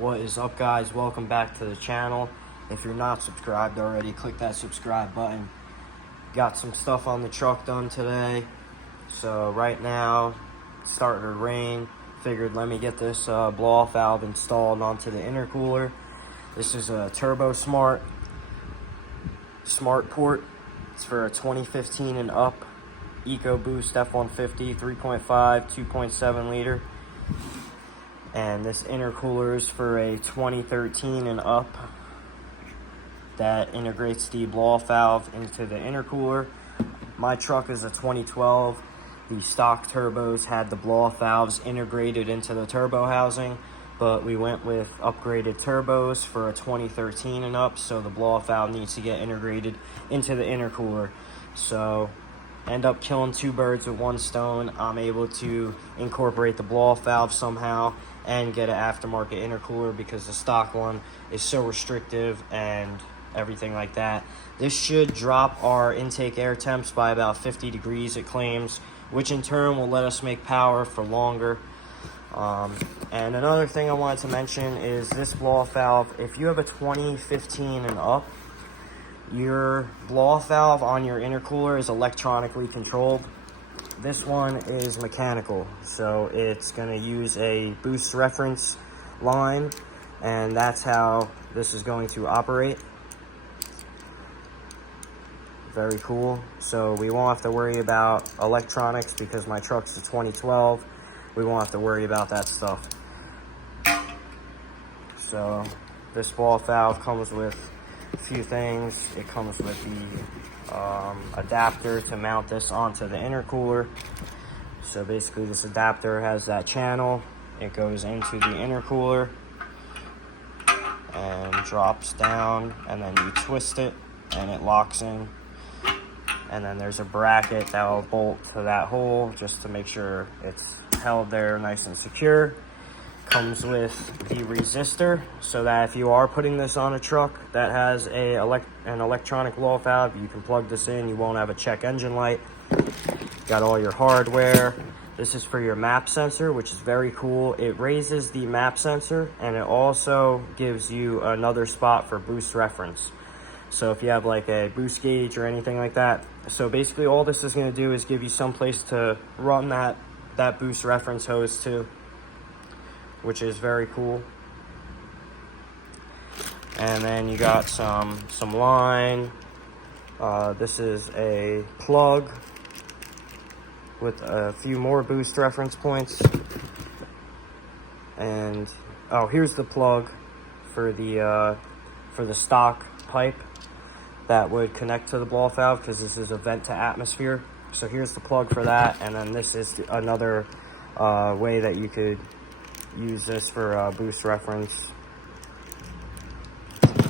What is up, guys? Welcome back to the channel. If you're not subscribed already, click that subscribe button. Got some stuff on the truck done today. So right now, it's starting to rain. Figured let me get this blow-off valve installed onto the intercooler. This is a Turbo Smart port. It's for a 2015 and up Ecoboost F150 3.5 2.7 liter. And this intercooler is for a 2013 and up that integrates the blow-off valve into the intercooler. My truck is a 2012. The stock turbos had the blow-off valves integrated into the turbo housing, but we went with upgraded turbos for a 2013 and up, so the blow-off valve needs to get integrated into the intercooler. So end up killing two birds with one stone. I'm able to incorporate the blow-off valve somehow and get an aftermarket intercooler because the stock one is so restrictive and everything like that. This should drop our intake air temps by about 50 degrees, it claims, which in turn will let us make power for longer. And another thing I wanted to mention is this blow-off valve. If you have a 2015 and up, your blow-off valve on your intercooler is electronically controlled. This one is mechanical, so it's going to use a boost reference line, and that's how this is going to operate. Very cool. So we won't have to worry about electronics because my truck's a 2012. We won't have to worry about that stuff. So this blow-off valve comes with a few things. It comes with the adapter to mount this onto the intercooler. So basically this adapter has that channel. It goes into the intercooler and drops down, and then you twist it and it locks in. And then there's a bracket that will bolt to that hole just to make sure it's held there nice and secure. Comes with the resistor, so that if you are putting this on a truck that has an electronic blow-off valve, you can plug this in. You won't have a check engine light. Got all your hardware. This is for your map sensor, which is very cool. It raises the map sensor, and it also gives you another spot for boost reference. So if you have like a boost gauge or anything like that. So basically all this is going to do is give you some place to run that boost reference hose to, which is very cool. And then you got some line. This is a plug with a few more boost reference points. And oh, here's the plug for the stock pipe that would connect to the blow-off valve, because this is a vent to atmosphere. So here's the plug for that, and then this is another way that you could use this for boost reference.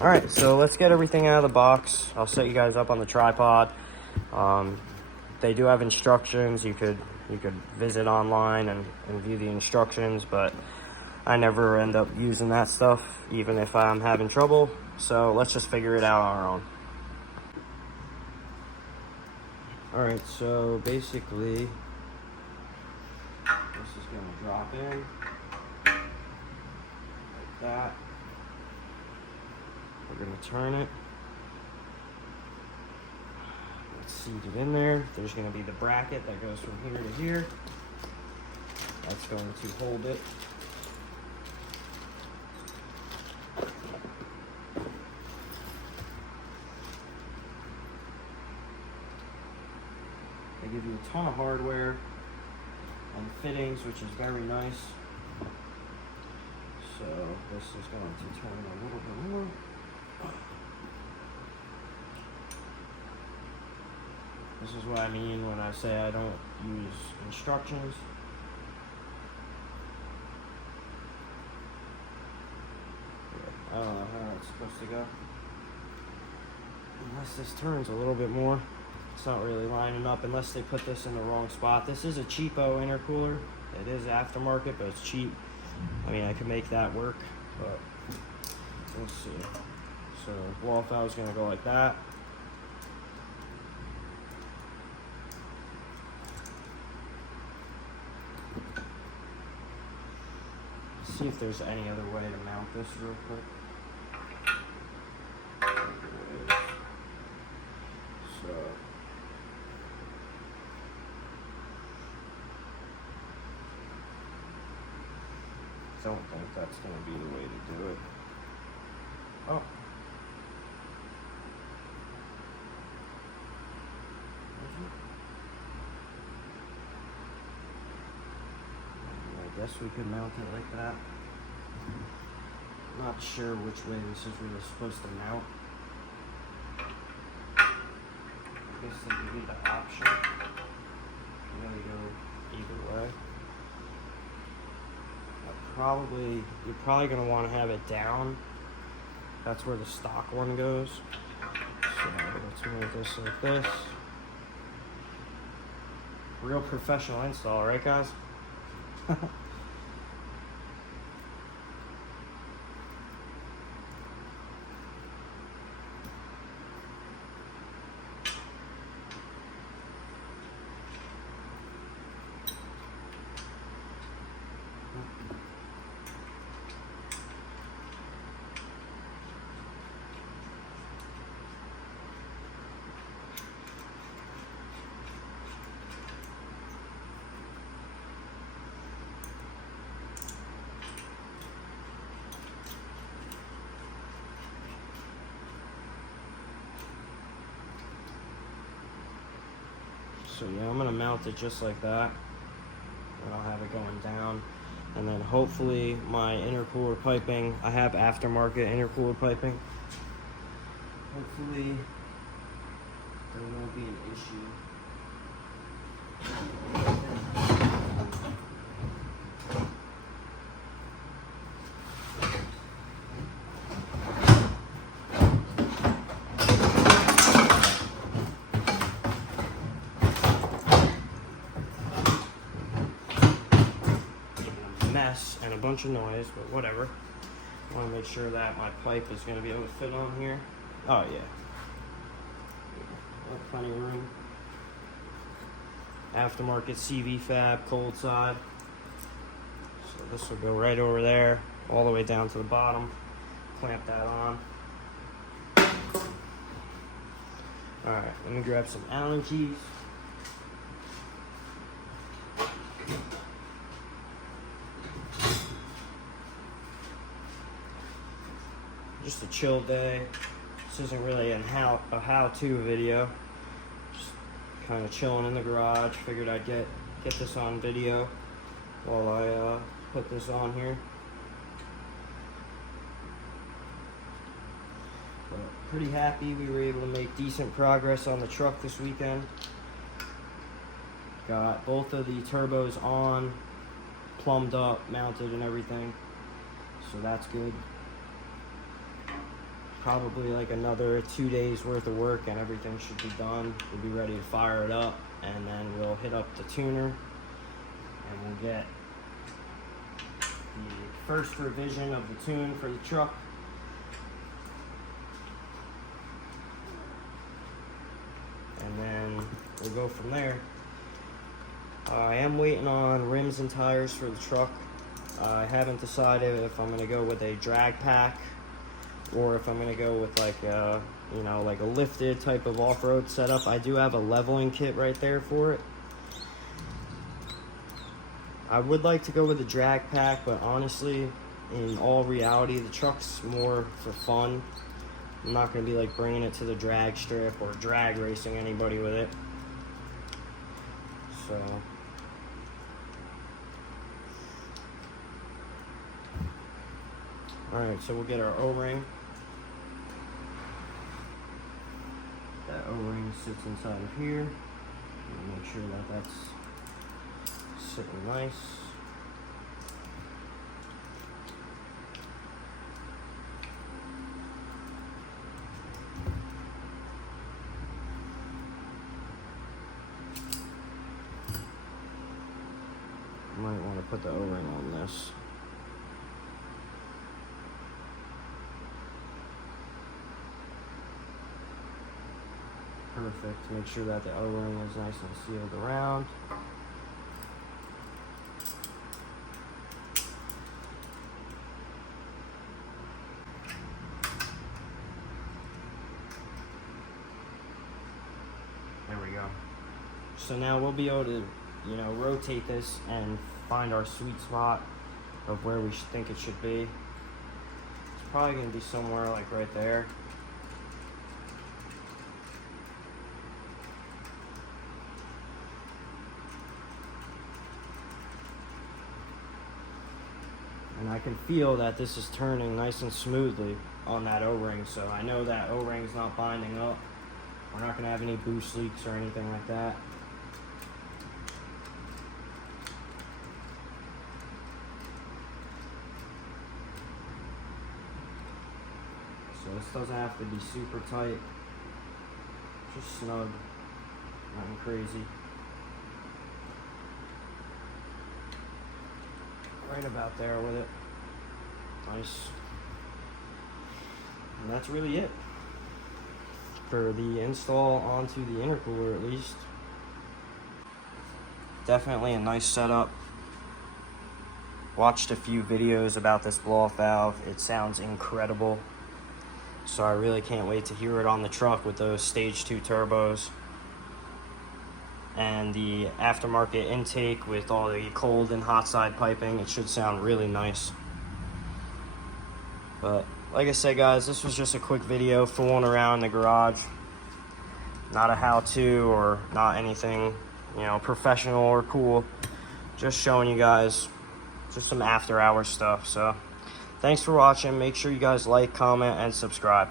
All right, so let's get everything out of the box. I'll set you guys up on the tripod. They do have instructions. You could visit online and view the instructions, but I never end up using that stuff, even if I'm having trouble. So let's just figure it out on our own. All right, so basically, this is going to drop in like that. We're going to turn it. Let's seat it in there. There's going to be the bracket that goes from here to here. That's going to hold it. They give you a ton of hardware and fittings, which is very nice. So this is going to turn a little bit more. This is what I mean when I say I don't use instructions. I don't know how it's supposed to go. Unless this turns a little bit more. It's not really lining up unless they put this in the wrong spot. This is a cheapo intercooler. It is aftermarket, but it's cheap. I mean, I could make that work, but we'll see. So blow-off valve is going to go like that. see if there's any other way to mount this real quick. So don't think that's going to be the way to do it. Oh. I guess we could mount it like that. Not sure which way this is really supposed to mount. I guess they give you the option. Really go either way. You're probably going to want to have it down. That's where the stock one goes. So let's move this like this. Real professional install, right guys? So yeah, I'm gonna mount it just like that, and I'll have it going down, and then hopefully my intercooler piping, I have aftermarket intercooler piping, hopefully there won't be an issue. Mess and a bunch of noise, but whatever. I want to make sure that my pipe is going to be able to fit on here. Oh yeah, plenty of room. Aftermarket CV fab, cold side. So this will go right over there, all the way down to the bottom. Clamp that on. All right, let me grab some Allen keys. Just a chill day. This isn't really a how-to video. Just kind of chilling in the garage. Figured I'd get this on video while I put this on here. But pretty happy we were able to make decent progress on the truck this weekend. Got both of the turbos on, plumbed up, mounted and everything. So that's good. Probably like another 2 days worth of work and everything should be done. We'll be ready to fire it up, and then we'll hit up the tuner and we'll get the first revision of the tune for the truck. And then we'll go from there. I am waiting on rims and tires for the truck. I haven't decided if I'm gonna go with a drag pack or if I'm gonna go with like a, like a lifted type of off-road setup. I do have a leveling kit right there for it. I would like to go with a drag pack, but honestly, in all reality, the truck's more for fun. I'm not gonna be like bringing it to the drag strip or drag racing anybody with it. So alright, so we'll get our O-ring. That O-ring sits inside of here. Make sure that that's sitting nice. Might want to put the O-ring on this. Perfect. Make sure that the O-ring is nice and sealed around. So now we'll be able to, you know, rotate this and find our sweet spot of where we think it should be. It's probably going to be somewhere like right there. And I can feel that this is turning nice and smoothly on that O-ring, so I know that O-ring's not binding up. We're not going to have any boost leaks or anything like that. So this doesn't have to be super tight, just snug, nothing crazy. Right about there with it. Nice. And that's really it for the install onto the intercooler, at least. Definitely a nice setup. Watched a few videos about this blow-off valve. It sounds incredible. So I really can't wait to hear it on the truck with those stage 2 turbos. And the aftermarket intake with all the cold and hot side piping, it should sound really nice. But like I said, guys, this was just a quick video fooling around the garage. Not a how-to or not anything, you know, professional or cool. Just showing you guys just some after-hours stuff. So thanks for watching. Make sure you guys like, comment, and subscribe.